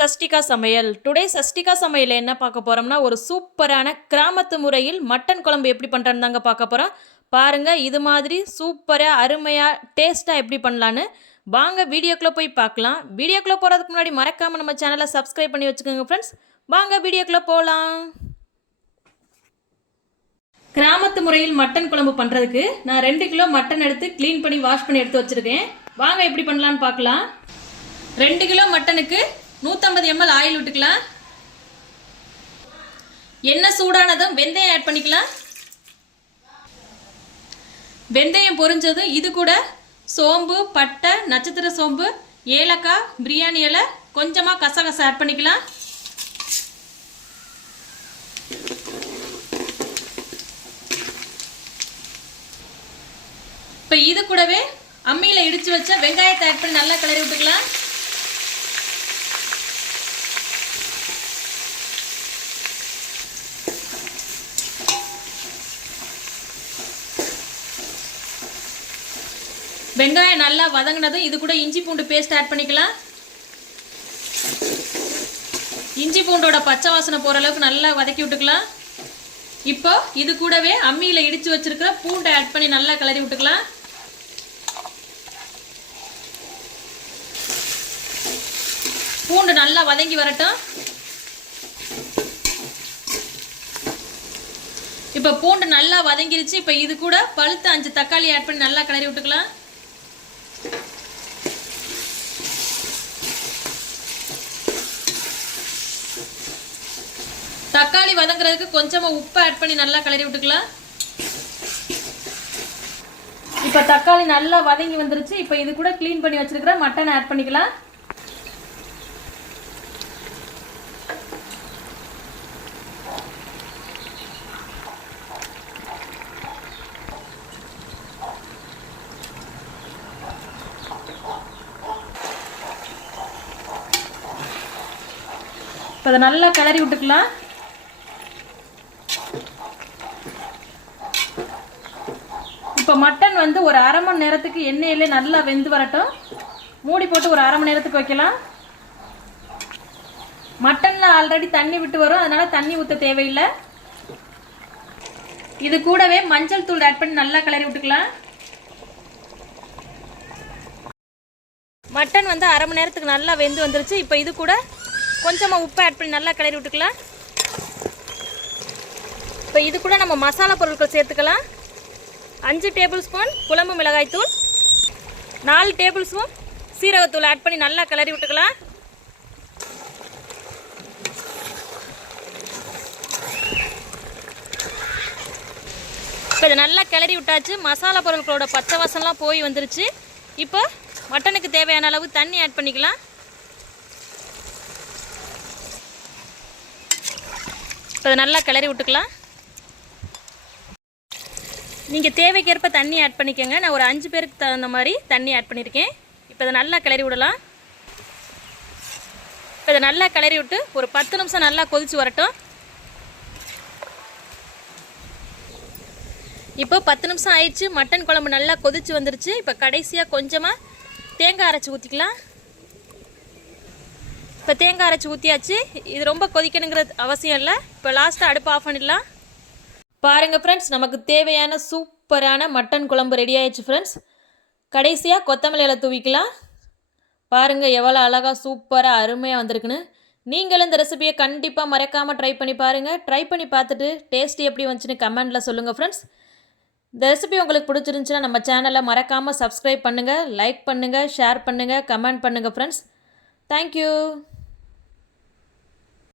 சஷ்டிகா சமையல். டுடே சஷ்டிகா சமையல்ல என்ன பார்க்க போறோம்னா, ஒரு சூப்பரான கிராமத்து முறையில் மட்டன் குழம்பு எப்படி பண்றதுன்னு தாங்க பார்க்க போறோம். பாருங்க இது மாதிரி சூப்பரா, அருமையா, டேஸ்ட்டா எப்படி பண்ணலான்னு. வாங்க வீடியோக்குள்ள போய் பார்க்கலாம். வீடியோக்குள்ள போறதுக்கு முன்னாடி மறக்காம நம்ம சேனலை சப்ஸ்கிரைப் பண்ணி வச்சுக்கோங்க ஃப்ரெண்ட்ஸ். வாங்க வீடியோக்குள்ள போலாம். கிராமத்து முறையில் மட்டன் குழம்பு பண்றதுக்கு நான் 2 கிலோ மட்டன் எடுத்து க்ளீன் பண்ணி வாஷ் பண்ணி எடுத்து வச்சிருக்கேன். வாங்க எப்படி பண்ணலான்னு பார்க்கலாம். 2 கிலோ மட்டனுக்கு 150 ml ஆயில் விட்டுக்கலாம். எண்ணெய் சூடானதும் வெந்தயம் ஆட் பண்ணிக்கலாம். வெந்தயம் பொரிஞ்சதும் இது கூட சோம்பு, பட்டை, நட்சத்திர சோம்பு, ஏலக்காய், பிரியாணி இலை, கொஞ்சமா கசகசா ஆட் பண்ணிக்கலாம். இப்போ இது கூடவே அம்மியில் இடிச்சு வச்ச வெங்காயத்தை ஆட் பண்ணி நல்லா கிளறி விட்டுக்கலாம். வெங்காயம் நல்லா வதங்கினதும் இது கூட இஞ்சி பூண்டு பேஸ்ட் ஆட் பண்ணிக்கலாம். இஞ்சி பூண்டோட பச்சை வாசனை போகிற அளவுக்கு நல்லா வதக்கி விட்டுக்கலாம். இப்போ இது கூடவே அம்மியில் இடித்து வச்சிருக்கிற பூண்டை ஆட் பண்ணி நல்லா கிளறி விட்டுக்கலாம். பூண்டு நல்லா வதங்கி வரட்டும். இப்போ பூண்டு நல்லா வதங்கிருச்சு. இப்போ இது கூட பழுத்த 5 தக்காளி ஆட் பண்ணி நல்லா கிளறி விட்டுக்கலாம். தக்காளி வதங்குறதுக்கு கொஞ்சமா உப்பு ஆட் பண்ணி நல்லா கிளறி விட்டுக்கலாம். இப்போ தக்காளி நல்லா வதங்கி வந்துருச்சு. இப்போ இது கூட க்ளீன் பண்ணி வச்சிருக்கிற மட்டன் ஆட் பண்ணிக்கலாம். இப்போ அதை நல்லா கிளறி விட்டுக்கலாம். இப்போ மட்டன் வந்து ஒரு அரை மணி நேரத்துக்கு எண்ணெயிலே நல்லா வெந்து வரட்டும். மூடி போட்டு ஒரு அரை மணி நேரத்துக்கு வைக்கலாம். மட்டன்ல ஆல்ரெடி தண்ணி விட்டு வரும், அதனால தண்ணி ஊற்ற தேவையில்லை. இது கூடவே மஞ்சள் தூள் ஆட் பண்ணி நல்லா கிளறி விட்டுக்கலாம். மட்டன் வந்து அரை மணி நேரத்துக்கு நல்லா வெந்து வந்துருச்சு. இப்போ இது கூட கொஞ்சமாக உப்பு ஆட் பண்ணி நல்லா கிளறி விட்டுக்கலாம். இப்போ இது கூட நம்ம மசாலா பொருட்கள் சேர்த்துக்கலாம். 5 டேபிள் ஸ்பூன் குழம்பு மிளகாய்த்தூள், 4 டேபிள் ஸ்பூன் சீரகத்தூள் ஆட் பண்ணி நல்லா கிளறி விட்டுக்கலாம். இப்போ இதை நல்லா கிளறி விட்டாச்சு. மசாலா பொருட்களோட பச்சை வாசம்லாம் போய் வந்துருச்சு. இப்போ மட்டனுக்கு தேவையான அளவு தண்ணி ஆட் பண்ணிக்கலாம். இப்போ இதை நல்லா கிளறி விட்டுக்கலாம். நீங்கள் தேவைக்கேற்ப தண்ணி ஆட் பண்ணிக்கோங்க. நான் ஒரு 5 பேருக்கு தகுந்த மாதிரி தண்ணி ஆட் பண்ணியிருக்கேன். இப்போ இதை நல்லா கிளறி விடலாம். இப்போ இதை நல்லா கிளறி விட்டு ஒரு 10 நிமிஷம் நல்லா கொதிச்சு வரட்டும். இப்போ 10 நிமிஷம் ஆயிடுச்சு. மட்டன் குழம்பு நல்லா கொதிச்சு வந்துருச்சு. இப்போ கடைசியாக கொஞ்சமாக தேங்காய் அரைச்சி ஊற்றிக்கலாம். இப்போ தேங்காய் அரைச்சி ஊற்றியாச்சு. இது ரொம்ப கொதிக்கணுங்கிறது அவசியம் இல்லை. இப்போ லாஸ்ட்டாக அடுப்பு ஆஃப் பண்ணிடலாம். பாருங்கள் ஃப்ரெண்ட்ஸ், நமக்கு தேவையான சூப்பரான மட்டன் குழம்பு ரெடி ஆயிடுச்சு ஃப்ரெண்ட்ஸ். கடைசியாக கொத்தமல்லி இலை தூவிக்கலாம். பாருங்கள் எவ்வளோ அழகாக சூப்பராக அருமையாக வந்திருக்குன்னு. நீங்களும் இந்த ரெசிபியை கண்டிப்பாக மறக்காமல் ட்ரை பண்ணி பாருங்கள். ட்ரை பண்ணி பார்த்துட்டு டேஸ்ட் எப்படி வந்துச்சுன்னு கமெண்டில் சொல்லுங்கள் ஃப்ரெண்ட்ஸ். இந்த ரெசிபி உங்களுக்கு பிடிச்சிருந்துச்சுன்னா நம்ம சேனலை மறக்காமல் சப்ஸ்கிரைப் பண்ணுங்கள், லைக் பண்ணுங்கள், ஷேர் பண்ணுங்கள், கமெண்ட் பண்ணுங்கள் ஃப்ரெண்ட்ஸ். தேங்க்யூ.